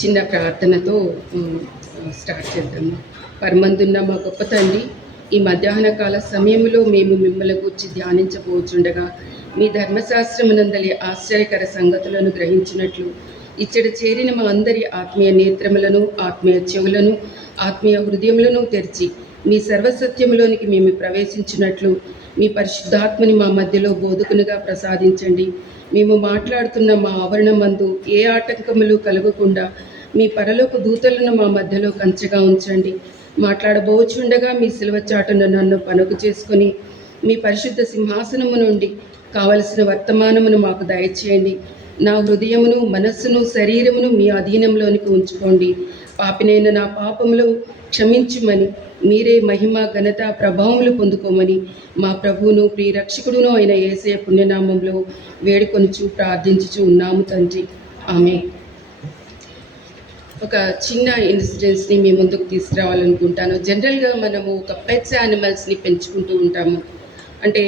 చిన్న ప్రార్థనతో స్టార్ట్ చేద్దాము. పరమందున్న మా గొప్ప తండ్రి, ఈ మధ్యాహ్న కాల సమయంలో మేము మిమ్మల్ని గురించి ధ్యానించబోచుండగా మీ ధర్మశాస్త్రమునందలి ఆశ్చర్యకర సంగతులను గ్రహించినట్లు ఇచ్చట చేరిన మా అందరి ఆత్మీయ నేత్రములను, ఆత్మీయ చెవులను, ఆత్మీయ హృదయములను తెరిచి మీ సర్వసత్యములోనికి మేము ప్రవేశించినట్లు మీ పరిశుద్ధాత్మని మా మధ్యలో బోధకునిగా ప్రసాదించండి. మేము మాట్లాడుతున్న మా ఆవరణమందు ఏ ఆటంకములు కలగకుండా మీ పరలోక దూతలను మా మధ్యలో కంచెగా ఉంచండి. మాట్లాడబోచుండగా మీ సిలువ చాటును నన్ను పనుకు చేసుకుని మీ పరిశుద్ధ సింహాసనము నుండి కావలసిన వర్తమానమును మాకు దయచేయండి. నా హృదయమును, మనస్సును, శరీరమును మీ అధీనంలోనికి ఉంచుకోండి. పాపినైన నా పాపములు క్షమించుమని, మీరే మహిమ, ఘనత, ప్రభావములు పొందుకోమని మా ప్రభువును ప్రియరక్షకుడును అయిన యేసయ్య పుణ్యనామంలో వేడుకొనుచు ప్రార్థించుచు ఉన్నాము తండ్రి. ఆమె. ఒక చిన్న ఇన్సిడెంట్స్ని మీ ముందుకు తీసుకురావాలనుకుంటాను. జనరల్గా మనము ఒక పెట్స్ యానిమల్స్ని పెంచుకుంటూ ఉంటాము. అంటే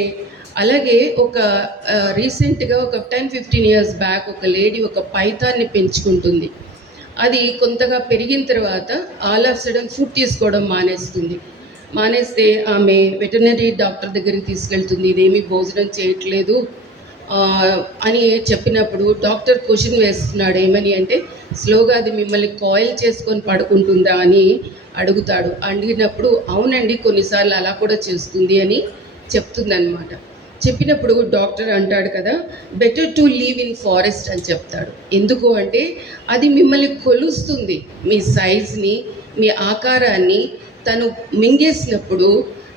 అలాగే ఒక రీసెంట్గా ఒక 10-15 years బ్యాక్ ఒక లేడీ ఒక పైథాన్ని పెంచుకుంటుంది. అది కొంతగా పెరిగిన తర్వాత ఆల్ ఆఫ్ సడన్ ఫుడ్ తీసుకోవడం మానేస్తే ఆమె వెటర్నరీ డాక్టర్ దగ్గరికి తీసుకెళ్తుంది. ఇదేమీ భోజనం చేయట్లేదు అని చెప్పినప్పుడు డాక్టర్ క్వశ్చన్ వేస్తున్నాడు. ఏమని అంటే, స్లోగా అది మిమ్మల్ని కాయిల్ చేసుకొని పడుకుంటుందా అని అడిగినప్పుడు అవునండి, కొన్నిసార్లు అలా కూడా చేస్తుంది అని చెప్తుందన్నమాట. చెప్పినప్పుడు డాక్టర్ అంటాడు కదా, better to leave in forest అని చెప్తాడు. ఎందుకు అంటే అది మిమ్మల్ని కొలుస్తుంది, మీ సైజ్ని, మీ ఆకారాన్ని తను మింగేసినప్పుడు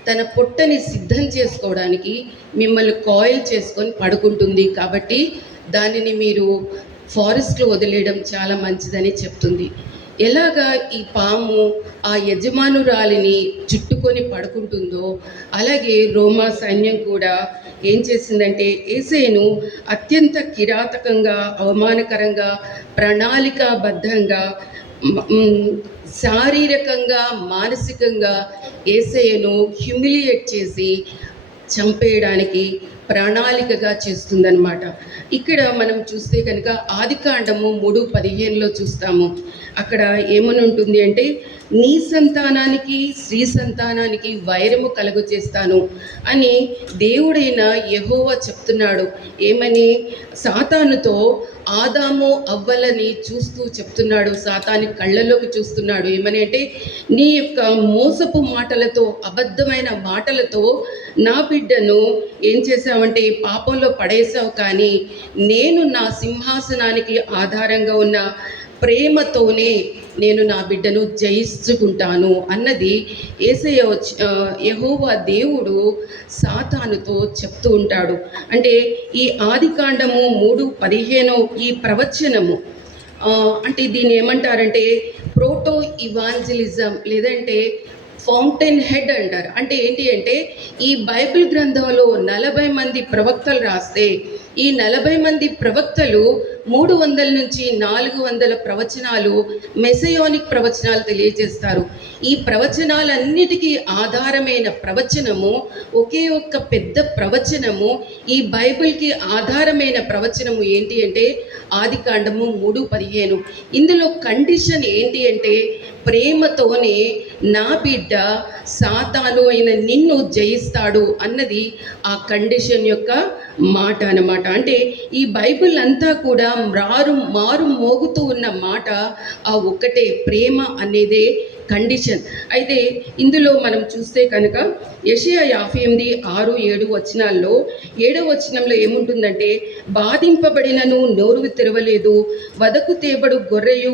తన పొట్టని సిద్ధం చేసుకోవడానికి మిమ్మల్ని కాయిల్ చేసుకొని పడుకుంటుంది. కాబట్టి దానిని మీరు ఫారెస్ట్లో వదిలేయడం చాలా మంచిదని చెప్తుంది. ఎలాగా ఈ పాము ఆ యజమానురాలిని చుట్టుకొని పడుకుంటుందో అలాగే రోమా సైన్యం కూడా ఏం చేసిందంటే యేసయ్యను అత్యంత కిరాతకంగా, అవమానకరంగా, ప్రణాళికాబద్ధంగా, శారీరకంగా, మానసికంగా యేసయ్యను హ్యూమిలియేట్ చేసి చంపేయడానికి ప్రణాళికగా చేస్తుందన్నమాట. ఇక్కడ మనం చూస్తే కనుక ఆదికాండము 3:15 చూస్తాము. అక్కడ ఏమని ఉంటుంది అంటే, నీ సంతానానికి స్త్రీ సంతానానికి వైరము కలుగు చేస్తాను అని దేవుడైన యెహోవా చెప్తున్నాడు. ఏమని? సాతానుతో ఆదాము అవ్వలని చూస్తూ చెప్తున్నాడు. సాతాని కళ్ళలోకి చూస్తున్నాడు. ఏమని అంటే, నీ యొక్క మోసపు మాటలతో, అబద్ధమైన మాటలతో నా బిడ్డను ఏం చేశావంటే పాపంలో పడేశావు, కానీ నేను నా సింహాసనానికి ఆధారంగా ఉన్న ప్రేమతోనే నేను నా బిడ్డను జయించుకుంటాను అన్నది యేసయ్య యెహోవా దేవుడు సాతానుతో చెప్తూ ఉంటాడు. అంటే ఈ ఆదికాండము 3:15 ఈ ప్రవచనము అంటే దీన్ని ఏమంటారంటే ప్రోటో ఇవాంజలిజం లేదంటే ఫౌంటైన్ హెడ్ అంటారు. అంటే ఏంటి అంటే ఈ బైబిల్ గ్రంథంలో 40 మంది ప్రవక్తలు రాస్తే ఈ 40 మంది ప్రవక్తలు 300 నుంచి 400 ప్రవచనాలు, మెసయానిక్ ప్రవచనాలు తెలియజేస్తారు. ఈ ప్రవచనాలన్నిటికీ ఆధారమైన ప్రవచనము ఒకే ఒక్క పెద్ద ప్రవచనము, ఈ బైబిల్కి ఆధారమైన ప్రవచనము ఏంటి అంటే ఆదికాండము 3:15. ఇందులో కండిషన్ ఏంటి అంటే ప్రేమతోనే నా బిడ్డ సాతాను అయిన నిన్ను జయిస్తాడు అన్నది ఆ కండిషన్ యొక్క మాట అన్నమాట. అంటే ఈ బైబిల్ అంతా కూడా మారు మోగుతూ ఉన్న మాట ఆ ఒక్కటే, ప్రేమ అనేదే కండిషన్. అయితే ఇందులో మనం చూస్తే కనుక యెషయా 58:6-7 వచనాల్లో 7వ వచనంలో ఏముంటుందంటే, బాధింపబడినను నోరు తెరవలేదు, వదకు తేబడు గొర్రెయు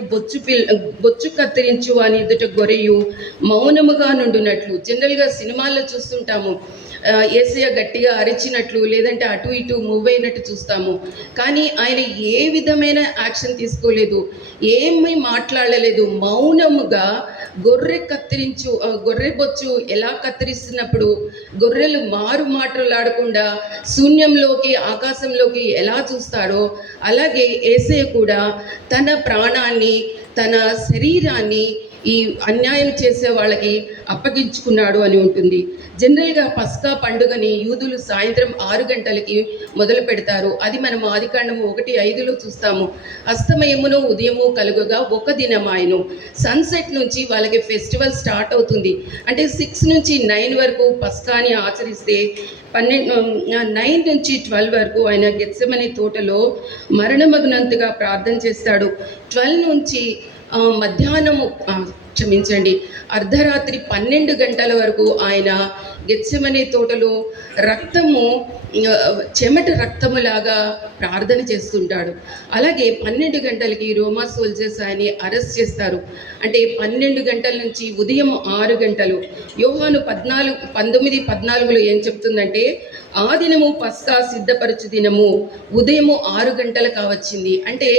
బొచ్చు కత్తిరించు అని ఎదుట గొర్రెయు మౌనముగా నుండునట్లు. జనరల్గా సినిమాల్లో చూస్తుంటాము, యేసయ్య గట్టిగా అరిచినట్లు లేదంటే అటు ఇటు మూవ్ అయినట్టు చూస్తాము. కానీ ఆయన ఏ విధమైన యాక్షన్ తీసుకోలేదు, ఏమీ మాట్లాడలేదు, మౌనముగా గొర్రె బొచ్చు ఎలా కత్తిరిస్తున్నప్పుడు గొర్రెలు మాటలాడకుండా శూన్యంలోకి, ఆకాశంలోకి ఎలా చూస్తాడో అలాగే యేసయ్య కూడా తన ప్రాణాన్ని, తన శరీరాన్ని ఈ అన్యాయం చేసే వాళ్ళకి అప్పగించుకున్నాడు అని ఉంటుంది. జనరల్గా పస్కా పండుగని యూదులు సాయంత్రం 6 గంటలకి మొదలు పెడతారు. అది మనం ఆదికాండము 1:5లో చూస్తాము. అస్తమయమును ఉదయము కలుగగా ఒక దినమాయను. సన్సెట్ నుంచి వాళ్ళకి ఫెస్టివల్ స్టార్ట్ అవుతుంది. అంటే 6 నుంచి 9 వరకు పస్కాని ఆచరిస్తే 9 నుంచి 12 వరకు ఆయన గెత్సెమనే తోటలో మరణమగునంతగా ప్రార్థన చేస్తాడు. 12 నుంచి మధ్యాహ్నము క్షమించండి అర్ధరాత్రి 12 గంటల వరకు ఆయన గెత్సెమనే తోటలో రక్తము చెమట రక్తములాగా ప్రార్థన చేస్తుంటాడు. అలాగే 12 గంటలకి రోమా సోల్జర్స్ ఆయన్ని అరెస్ట్ చేస్తారు. అంటే 12 గంటల నుంచి ఉదయం 6 గంటలు. యోహాను 19:14లో ఏం చెప్తుందంటే, ఆ దినము పస్కా సిద్ధపరచు దినము ఉదయము 6 గంటలు కావచ్చింది. అంటే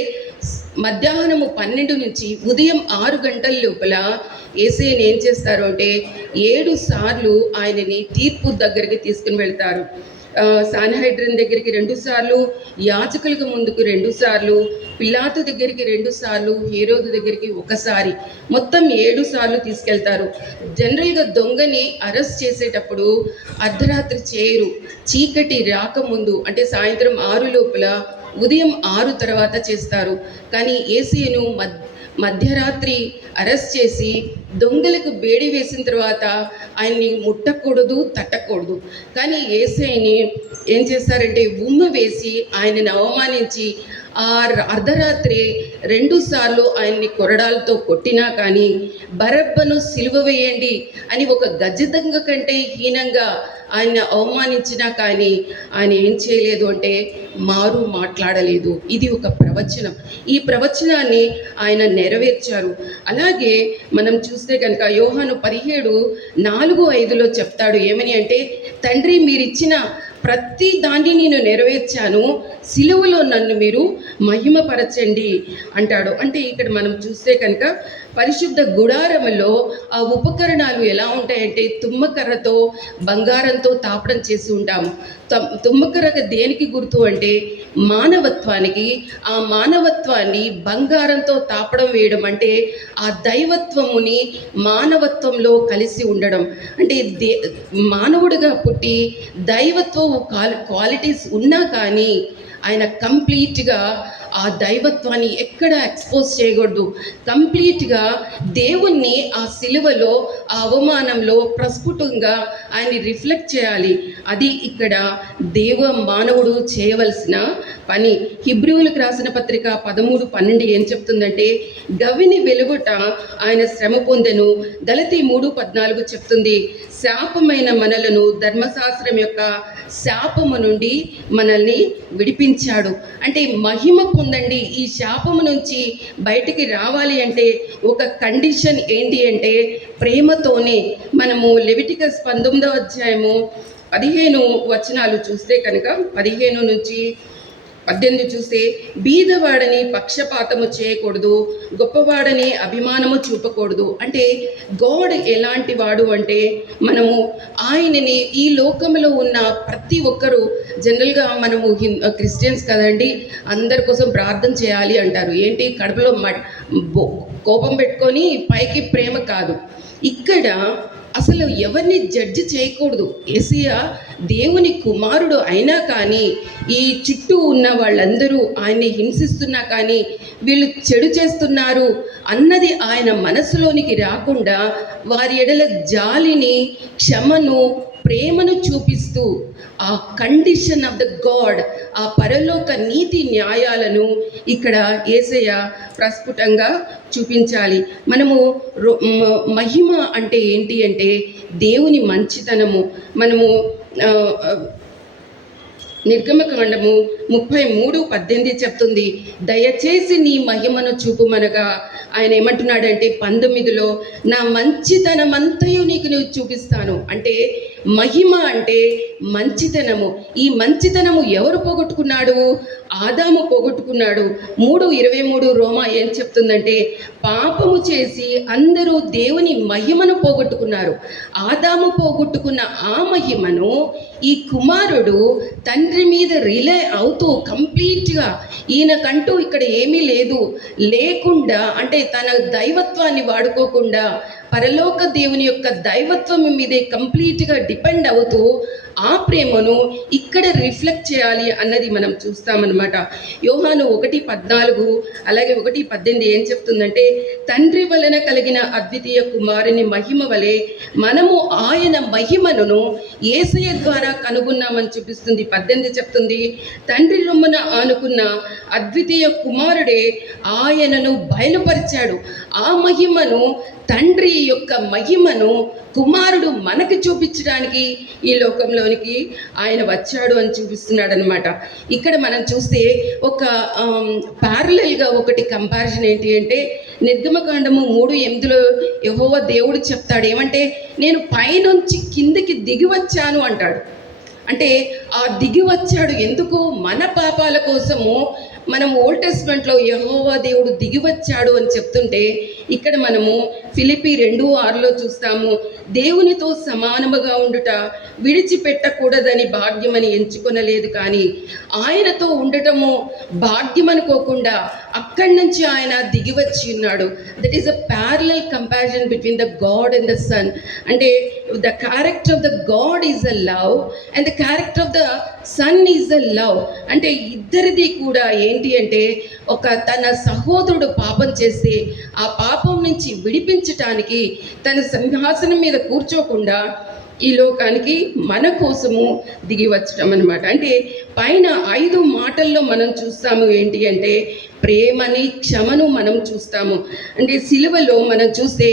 మధ్యాహ్నము 12 నుంచి ఉదయం 6 గంటల లోపల యేసయ్యని ఏం చేస్తారు అంటే 7 సార్లు ఆయనని తీర్పు దగ్గరికి తీసుకుని వెళ్తారు. సాన్హెడ్రిన్ దగ్గరికి 2 సార్లు, యాజకులకు ముందుకు 2 సార్లు, పిలాతు దగ్గరికి 2 సార్లు, హేరోదు దగ్గరికి 1 సారి, మొత్తం 7 సార్లు తీసుకెళ్తారు. జనరల్గా దొంగని అరెస్ట్ చేసేటప్పుడు అర్ధరాత్రి చేయరు, చీకటి రాకముందు అంటే సాయంత్రం 6 లోపల ఉదయం 6 తర్వాత చేస్తారు. కానీ యేసయ్యను మధ్యరాత్రి అరెస్ట్ చేసి దొంగలకు బేడి వేసిన తర్వాత ఆయన్ని ముట్టకూడదు, తట్టకూడదు. కానీ యేసయ్యని ఏం చేస్తారంటే ఉమ్మ వేసి ఆయనని అవమానించి ఆ అర్ధరాత్రి 2 సార్లు ఆయన్ని కొరడాలతో కొట్టినా కానీ బరబ్బను సిలువ వేయండి అని ఒక గజదొంగ కంటే హీనంగా ఆయన అవమానించినా కానీ ఆయన ఏం చేయలేదు అంటే మారు మాట్లాడలేదు. ఇది ఒక ప్రవచనం. ఈ ప్రవచనాన్ని ఆయన నెరవేర్చారు. అలాగే మనం చూస్తే కనుక యోహాను 17:4-5లో చెప్తాడు ఏమని అంటే, తండ్రి మీరిచ్చిన ప్రతి దాన్ని నేను నెరవేర్చాను, సిలువలో నన్ను మీరు మహిమపరచండి అంటాడు. అంటే ఇక్కడ మనం చూస్తే కనుక పరిశుద్ధ గుడారములో ఆ ఉపకరణాలు ఎలా ఉంటాయంటే తుమ్మకర్రతో బంగారంతో తాపడం చేసి ఉంటాము. తుమ్మకర్ర దేనికి గుర్తు అంటే మానవత్వానికి. ఆ మానవత్వాన్ని బంగారంతో తాపడం వేయడం అంటే ఆ దైవత్వముని మానవత్వంలో కలిసి ఉండడం. అంటే మానవుడిగా పుట్టి దైవత్వం క్వాలిటీస్ ఉన్నా కానీ ఆయన కంప్లీట్గా ఆ దైవత్వాన్ని ఎక్కడ ఎక్స్పోజ్ చేయకూడదు. కంప్లీట్గా దేవుణ్ణి ఆ సిలువలో ఆ అవమానంలో ప్రస్ఫుటంగా ఆయన్ని రిఫ్లెక్ట్ చేయాలి. అది ఇక్కడ మానవుడు చేయవలసిన పని. హిబ్రీయులకు రాసిన పత్రిక 13:12 ఏం చెప్తుందంటే, గవిని వెలుగుట ఆయన శ్రమ పొందెను. గలతీ 3:14 చెప్తుంది, శాపమైన మనలను ధర్మశాస్త్రం యొక్క శాపము నుండి మనల్ని విడిపించాడు. అంటే మహిమ పొందండి. ఈ శాపము నుంచి బయటికి రావాలి అంటే ఒక కండిషన్ ఏంటి అంటే ప్రేమతోనే. మనము లెవిటికస్ 19వ అధ్యాయము 15 వచనాలు చూస్తే కనుక 15 నుంచి 18 చూస్తే, బీదవాడని పక్షపాతము చేయకూడదు, గొప్పవాడని అభిమానము చూపకూడదు. అంటే గాడ్ ఎలాంటి వాడు అంటే మనము ఆయనని ఈ లోకంలో ఉన్న ప్రతి ఒక్కరూ జనరల్గా మనము క్రిస్టియన్స్ కదండి, అందరి కోసం ప్రార్థన చేయాలి అంటారు. ఏంటి కడుపులో కోపం పెట్టుకొని పైకి ప్రేమ కాదు. ఇక్కడ అసలు ఎవరిని జడ్జి చేయకూడదు. యేసయ్య దేవుని కుమారుడు అయినా కానీ ఈ చుట్టూ ఉన్న వాళ్ళందరూ ఆయన్ని హింసిస్తున్నా కానీ వీళ్ళు చెడు చేస్తున్నారు అన్నది ఆయన మనసులోనికి రాకుండా వారి ఎడల జాలిని, క్షమను, ప్రేమను చూపిస్తూ ఆ కండిషన్ ఆఫ్ ద గాడ్, ఆ పరలోక నీతి న్యాయాలను ఇక్కడ యేసయ్య ప్రస్ఫుటంగా చూపించాలి. మనము మహిమ అంటే ఏంటి అంటే దేవుని మంచితనము. మనము నిర్గమకాండము 33:18 చెప్తుంది, దయచేసి నీ మహిమను చూపుమనగా ఆయన ఏమంటున్నాడంటే 19లో నా మంచితనమంతయు నీకు నువ్వు చూపిస్తాను. అంటే మహిమ అంటే మంచితనము. ఈ మంచితనము ఎవరు పోగొట్టుకున్నాడు? ఆదాము పోగొట్టుకున్నాడు. 3:23 రోమా ఏం చెప్తుందంటే, పాపము చేసి అందరూ దేవుని మహిమను పోగొట్టుకున్నారు. ఆదాము పోగొట్టుకున్న ఆ మహిమను ఈ కుమారుడు తండ్రి మీద రిలే అవుతూ కంప్లీట్గా ఈయనకంటూ ఇక్కడ ఏమీ లేకుండా, అంటే తన దైవత్వాన్ని వాడుకోకుండా పరలోక దేవుని యొక్క దైవత్వం మీదే కంప్లీట్గా డిపెండ్ అవుతూ ఆ ప్రేమను ఇక్కడ రిఫ్లెక్ట్ చేయాలి అన్నది మనం చూస్తామన్నమాట. యోహాను 1:14 అలాగే 1:18 ఏం చెప్తుందంటే, తండ్రి వలన కలిగిన అద్వితీయ కుమారుని మహిమ వలె మనము ఆయన మహిమను యేసయ్య ద్వారా కనుగొన్నామని చూపిస్తుంది. 18 చెప్తుంది, తండ్రి రొమ్మున ఆనుకున్న అద్వితీయ కుమారుడే ఆయనను బయలుపరిచాడు. ఆ మహిమను, తండ్రి యొక్క మహిమను కుమారుడు మనకి చూపించడానికి ఈ లోకంలోనికి ఆయన వచ్చాడు అని చూపిస్తున్నాడు అనమాట. ఇక్కడ మనం చూస్తే ఒక ప్యారలల్గా ఒకటి కంపారిజన్ ఏంటి అంటే, నిర్గమకాండము 3:8 యెహోవా దేవుడు చెప్తాడు ఏమంటే, నేను పైనుంచి కిందికి దిగి వచ్చాను అంటాడు. అంటే ఆ దిగి వచ్చాడు ఎందుకు? మన పాపాల కోసము. మనం ఓల్డ్ టెస్ట్మెంట్లో యెహోవా దేవుడు దిగి వచ్చాడు అని చెప్తుంటే, ఇక్కడ మనము ఫిలిప్పీ 2:6 చూస్తాము, దేవునితో సమానముగా ఉండుట విడిచిపెట్టకూడదని భాగ్యమని ఎంచుకొనలేదు, కానీ ఆయనతో ఉండటము భాగ్యం అనుకోకుండా అక్కడి నుంచి ఆయన దిగి వచ్చి ఉన్నాడు. That is a parallel comparison between the God and the son. అంటే the character of the God is a love and the character of the son is a love. అంటే ఇద్దరిది కూడా ఏంటి అంటే, ఒక తన సహోదరుడు పాపం చేస్తే ఆ పాపం నుంచి విడిపించటానికి తన సింహాసనం మీద కూర్చోకుండా ఈ లోకానికి మన కోసము దిగి వచ్చడం అనమాట. అంటే పైన 5 మాటల్లో మనం చూస్తాము ఏంటి అంటే, ప్రేమని, క్షమను మనం చూస్తాము. అంటే సిలువలో మనం చూస్తే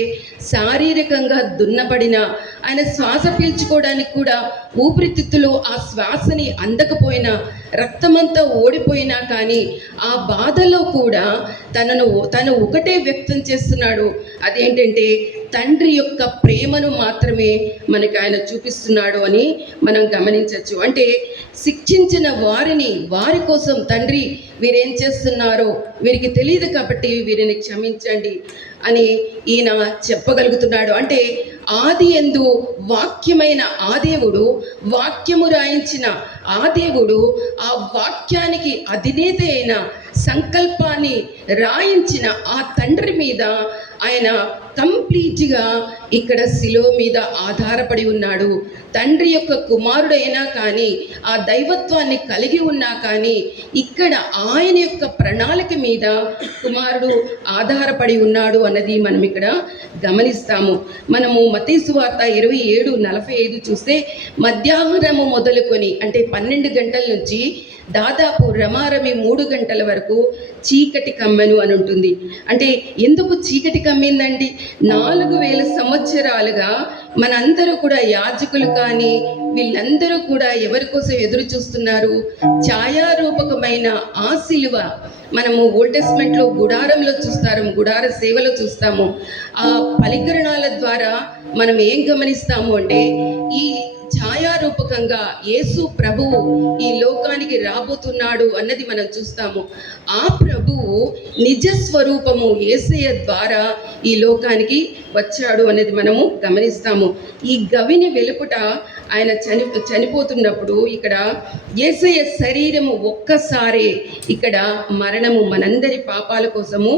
శారీరకంగా దున్నబడిన ఆయన శ్వాస పీల్చుకోవడానికి కూడా ఊపిరితిత్తులు ఆ శ్వాసని అందకపోయినా, రక్తమంతా ఓడిపోయినా కానీ ఆ బాధలో కూడా తను ఒకటే వ్యక్తం చేస్తున్నాడు. అదేంటంటే తండ్రి యొక్క ప్రేమను మాత్రమే మనకి ఆయన చూపిస్తున్నాడు అని మనం గమనించవచ్చు. అంటే శిక్షించిన వారి కోసం తండ్రి వీరేం చేస్తున్నారో వీరికి తెలియదు కాబట్టి వీరిని క్షమించండి అని ఈయన చెప్పగలుగుతున్నాడు. అంటే ఆది యందు వాక్యమైన ఆ దేవుడు, వాక్యము రాయించిన ఆ దేవుడు, ఆ వాక్యానికి అధినేత అయిన సంకల్పాన్ని రాయించిన ఆ తండ్రి మీద ఆయన కంప్లీట్గా ఇక్కడ శిలువ మీద ఆధారపడి ఉన్నాడు. తండ్రి యొక్క కుమారుడైనా కానీ, ఆ దైవత్వాన్ని కలిగి ఉన్నా కానీ, ఇక్కడ ఆయన యొక్క ప్రణాళిక మీద కుమారుడు ఆధారపడి ఉన్నాడు అన్నది మనం ఇక్కడ గమనిస్తాము. మనము మత్తయి సువార్త 27:45 చూస్తే, మధ్యాహ్నము మొదలుకొని అంటే 12 గంటల నుంచి దాదాపు రమారమి 3 గంటల వరకు చీకటి కమ్మెను అని ఉంటుంది. అంటే ఎందుకు చీకటి కమ్మిందండి? 4000 సంవత్సరాలుగా మనందరూ కూడా, యాజకులు కానీ వీళ్ళందరూ కూడా ఎవరి కోసం ఎదురు చూస్తున్నారు? ఛాయారూపకమైన ఆ సిలువ మనము ఓల్డ్ టెస్ట్మెంట్లో గుడారంలో చూస్తాము, గుడార సేవలో చూస్తాము. ఆ పరికరణాల ద్వారా మనం ఏం గమనిస్తాము అంటే, ఈ ఛాయారూపకంగా యేసు ప్రభువు ఈ లోకానికి రాబోతున్నాడు అన్నది మనం చూస్తాము. ఆ ప్రభువు నిజ స్వరూపము యేసయ్య ద్వారా ఈ లోకానికి వచ్చాడు అనేది మనము గమనిస్తాము. ఈ గవిని వెలుపుట ఆయన చనిపోతున్నప్పుడు ఇక్కడ యేసయ్య శరీరము ఒక్కసారే ఇక్కడ మరణము, మనందరి పాపాల కోసము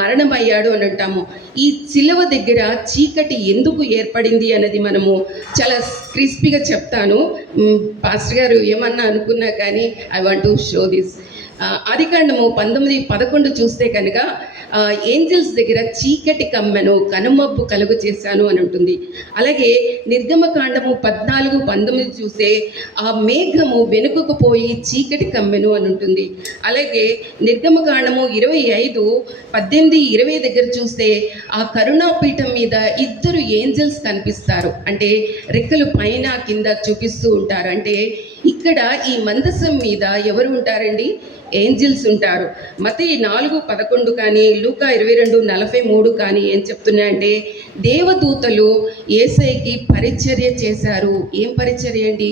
మరణమయ్యాడు అని అంటాము. ఈ సిలువ దగ్గర చీకటి ఎందుకు ఏర్పడింది అన్నది మనము చాలా క్రిస్పీగా చెప్తాను. పాస్టర్ గారు ఏమన్నా అనుకున్నా కానీ I want to show this. ఆదికాండము 19:11 చూస్తే కనుక, ఏంజల్స్ దగ్గర చీకటి కమ్మెను, కనుమబ్బు కలుగు చేశాను అని ఉంటుంది. అలాగే నిర్గమకాండము 14:19 చూస్తే, ఆ మేఘము వెనుకకు పోయి చీకటి కమ్మెను అని ఉంటుంది. అలాగే నిర్గమకాండము 25:18-20 దగ్గర చూస్తే, ఆ కరుణాపీఠం మీద 2 ఏంజల్స్ కనిపిస్తారు. అంటే రెక్కలు పైన కింద చూపిస్తూ ఉంటారు. అంటే ఇక్కడ ఈ మందసం మీద ఎవరు ఉంటారండి? ఏంజిల్స్ ఉంటారు. మత్తయి 4:11 కానీ లూకా 22:43 కానీ ఏం చెప్తున్నాయంటే దేవదూతలు యేసయ్యకి పరిచర్య చేశారు. ఏం పరిచర్య అండి?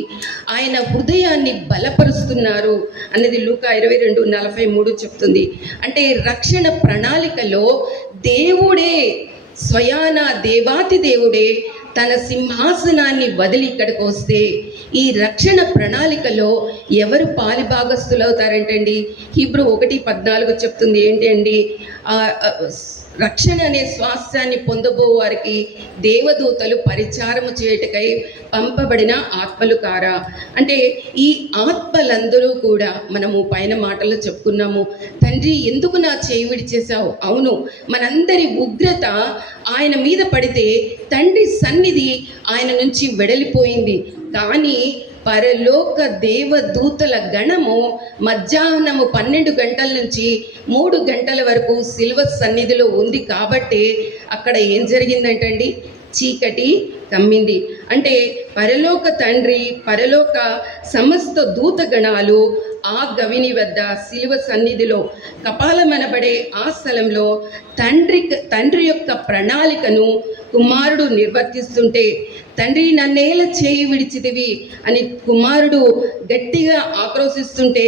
ఆయన హృదయాన్ని బలపరుస్తున్నారు అనేది లూకా 22:43 చెప్తుంది. అంటే రక్షణ ప్రణాళికలో దేవుడే స్వయాన దేవాతి దేవుడే తన సింహాసనాన్ని వదిలి ఇక్కడికి వస్తే ఈ రక్షణ ప్రణాళికలో ఎవరు పాలిభాగస్తులు అవుతారంటండి? హీబ్రూ 1:14 చెప్తుంది ఏంటి అండి? రక్షణ అనే స్వాస్థ్యాన్ని పొందబో వారికి దేవదూతలు పరిచారము చేయటకై పంపబడిన ఆత్మలు కారా? అంటే ఈ ఆత్మలందరూ కూడా మనము పైన మాటల్లో చెప్పుకున్నాము, తండ్రి ఎందుకు నా చేయి విడిచేశావు? అవును, మనందరి ఉగ్రత ఆయన మీద పడితే తండ్రి సన్నిధి ఆయన నుంచి వెడలిపోయింది. కానీ పరలోక దేవదూతల గణము మధ్యాహ్నము 12 గంటల నుంచి 3 గంటల వరకు సిలువ సన్నిధిలో ఉంది. కాబట్టి అక్కడ ఏం జరిగిందంటండి? చీకటి కమ్మింది. అంటే పరలోక తండ్రి, పరలోక సమస్త దూతగణాలు ఆ గవిని వద్ద సిలువ సన్నిధిలో కపాలమనబడే ఆ స్థలంలో తండ్రి యొక్క ప్రణాళికను కుమారుడు నిర్వర్తిస్తుంటే, తండ్రి నన్నేల చేయి విడిచితివి అని కుమారుడు గట్టిగా ఆక్రోశిస్తుంటే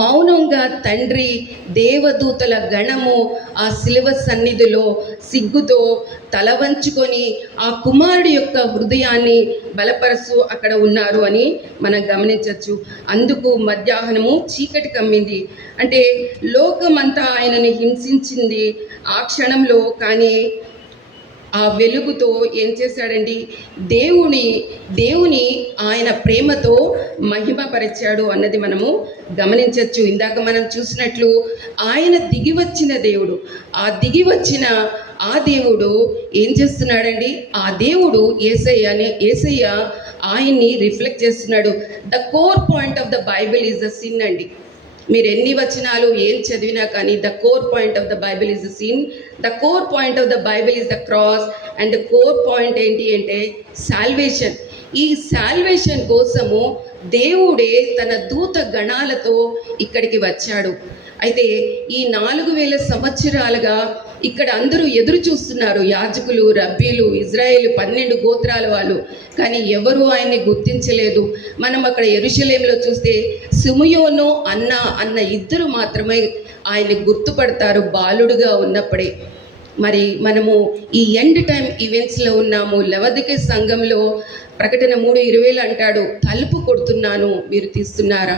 మౌనంగా తండ్రి దేవదూతల గణము ఆ సిలువ సన్నిధిలో సిగ్గుతో తల వంచుకొని ఆ కుమారుడి యొక్క హృదయాన్ని బలపరుస్తూ అక్కడ ఉన్నారు అని మనం గమనించవచ్చు. అందుకు మధ్యాహ్నము చీకటి కమ్మింది. అంటే లోకమంతా ఆయనని హింసించింది ఆ క్షణంలో. కానీ ఆ వెలుగుతో ఏం చేశాడండి? దేవుని ఆయన ప్రేమతో మహిమపరిచాడు అన్నది మనము గమనించవచ్చు. ఇందాక మనం చూసినట్లు ఆయన దిగివచ్చిన దేవుడు, ఆ దిగివచ్చిన ఆ దేవుడు ఏం చేస్తున్నాడండి? ఆ దేవుడు యేసయ్య ఆయన్ని రిఫ్లెక్ట్ చేస్తున్నాడు. The core point of the Bible is the sin అండి. మీరు ఎన్ని వచనాలు ఏం చదివినా కానీ the core point of the Bible is the sin, the core point of the Bible is the cross, and the core point ఏంటి అంటే salvation. ఈ సాల్వేషన్ కోసము దేవుడే తన దూత గణాలతో ఇక్కడికి వచ్చాడు. అయితే ఈ 4000 సంవత్సరాలుగా ఇక్కడ అందరూ ఎదురు చూస్తున్నారు, యాజకులు, రబ్బీలు, ఇజ్రాయేలు 12 గోత్రాల వాళ్ళు. కానీ ఎవరు ఆయన్ని గుర్తించలేదు. మనం అక్కడ యెరూషలేములో చూస్తే సిమియోను అన్న ఇద్దరు మాత్రమే ఆయన్ని గుర్తుపడతారు బాలుడుగా ఉన్నప్పుడే. మరి మనము ఈ ఎండ్ టైం ఈవెంట్స్లో ఉన్నాము. లవదికే సంఘంలో ప్రకటన 3:20 అంటాడు, తలుపు కొడుతున్నాను, మీరు తీస్తున్నారా?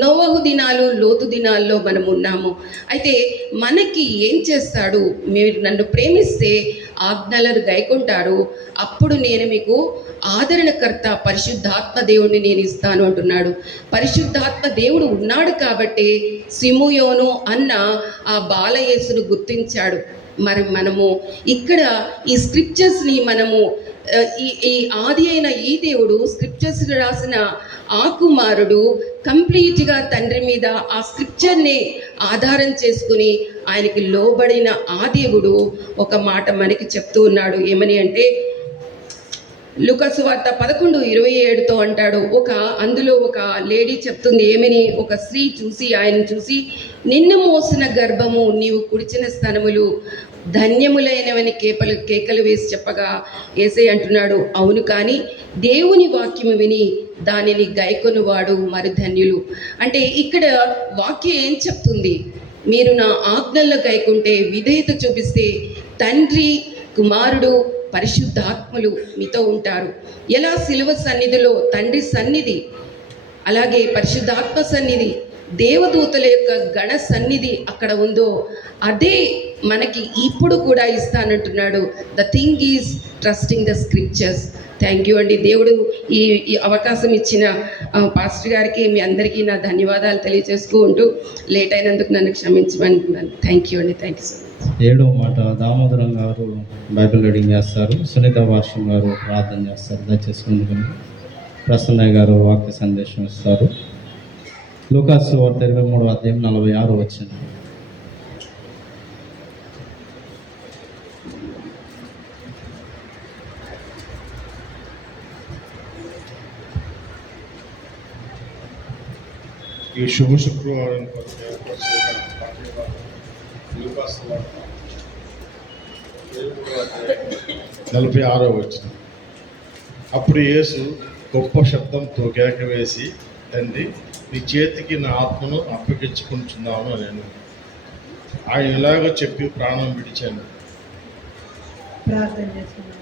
నోవహు దినాలు, లోతు దినాల్లో మనం ఉన్నాము. అయితే మనకి ఏం చేస్తాడు? మీరు నన్ను ప్రేమిస్తే ఆజ్ఞలను గైకుంటారు, అప్పుడు నేను మీకు ఆదరణకర్త పరిశుద్ధాత్మ దేవుడిని నేను ఇస్తాను అంటున్నాడు. పరిశుద్ధాత్మ దేవుడు ఉన్నాడు కాబట్టి సిమియోను అన్న ఆ బాలయేసును గుర్తించాడు. మరి మనము ఇక్కడ ఈ స్క్రిప్చర్స్ని మనము ఈ ఆది అయిన ఈ దేవుడు స్క్రిప్చర్స్ రాసిన ఆ కుమారుడు కంప్లీట్గా తండ్రి మీద ఆ స్క్రిప్చర్ని ఆధారం చేసుకుని ఆయనకి లోబడిన ఆ దేవుడు ఒక మాట మనకి చెప్తూ ఉన్నాడు. ఏమని అంటే లూకా సువార్త 11:27తో అంటాడు, అందులో ఒక లేడీ చెప్తుంది ఏమని? ఒక స్త్రీ ఆయన చూసి నిన్ను మోసిన గర్భము, నీవు కుడిచిన స్తనములు ధన్యములైనవని కేకలు వేసి చెప్పగా యేసయ్య అంటున్నాడు, అవును, కానీ దేవుని వాక్యము విని దానిని గైకొనువాడు మరి ధన్యులు. అంటే ఇక్కడ వాక్యం ఏం చెప్తుంది? మీరు నా ఆజ్ఞల్లో గైకుంటే, విధేయత చూపిస్తే తండ్రి, కుమారుడు, పరిశుద్ధాత్మలు మీతో ఉంటారు. ఎలా సిలువ సన్నిధిలో తండ్రి సన్నిధి, అలాగే పరిశుద్ధాత్మ సన్నిధి, దేవదూతల యొక్క గణ సన్నిధి అక్కడ ఉందో అదే మనకి ఇప్పుడు కూడా ఇస్తానంటున్నాడు. The thing is trusting the scriptures. Thank you అండి. దేవుడు ఈ అవకాశం ఇచ్చిన పాస్టర్ గారికి, మీ అందరికీ నా ధన్యవాదాలు తెలియజేస్తూ ఉంటూ లేట్ అయినందుకు నన్ను క్షమించమనుకున్నాను. థ్యాంక్ యూ అండి. Thank you so much. 7వ మాట దామోదరం గారు బైబిల్ రీడింగ్ చేస్తారు. సునీత భాష్యం గారు ప్రార్థన చేస్తారు. దయచేసి ముందుకు ప్రసన్నయ్య గారు వాక్య సందేశం ఇస్తారు. లూకా సువార్త 23:46 వచ్చింది. ఈ శుభ శుక్రవారం కొరకు ఏర్పరిచిన పాఠ్యభాగం లూకాసు వార్త 46వ వచనం. అప్పుడు యేసు గొప్ప శబ్దంతో కేక వేసి, తండ్రి, నీ చేతికి నా ఆత్మను అప్పగించుకుంటున్నాను నేను. ఆయన ఇలాగ చెప్పి ప్రాణం విడిచాను. ప్రార్థన చేస్తున్నాను.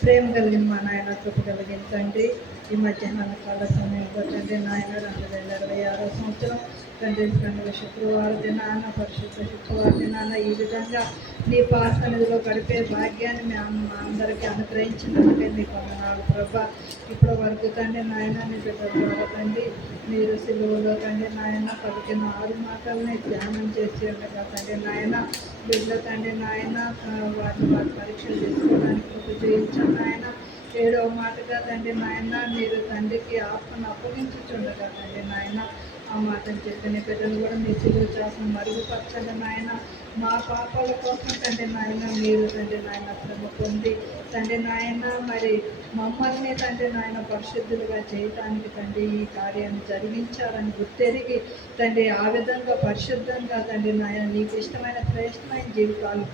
ప్రేమ కలిగిన మా నాయన, కృప కలిగిన తండ్రి, ఈ మధ్యాహ్న కాల సమయంలో తండ్రి నాయన 2026వ సంవత్సరం తండ్రి పండుగ శుక్రవారం దినాన, పరిశుద్ధ శుక్రవారం దినాన ఈ విధంగా నీ పాసన్నిధిలో గడిపే భాగ్యాన్ని మేము మా అందరికీ అనుగ్రహించినందుకే నీకు వందనాలు ప్రభా. ఇప్పటి వరకు తండ్రి నాయన నీ బిడ్డ ద్వారా తండ్రి మీరు సిలువలో తండ్రి నాయన పలికిన 6 మాటలని ధ్యానం చేసి ఉండగా తండ్రి నాయన బిడ్డ తండ్రి నాయన వారి పరీక్షలు చేసుకోవడానికి కృప చేయించాను నాయన. 7వ మాటగా తండ్రి నాయన మీరు తండ్రికి ఆత్మను అప్పగించుచుండగా తండ్రి నాయన ఆ మాటను చెప్పిన బిడ్డలు కూడా మీ సిలువ చేసిన మరుగుపరచండి నాయన. మా పాపాల కోసం తండ్రి నాయన మీరు తండ్రి నాయన శ్రమ పొంది తండ్రి నాయన మరి మమ్మల్ని తండ్రి నాయన పరిశుద్ధులుగా చేయటానికి తండ్రి ఈ కార్యాన్ని జరిగించాలని గుర్తెరిగి తండ్రి ఆ విధంగా పరిశుద్ధంగా తండ్రి నాయన నీకు ఇష్టమైన శ్రేష్టమైన జీవితాలు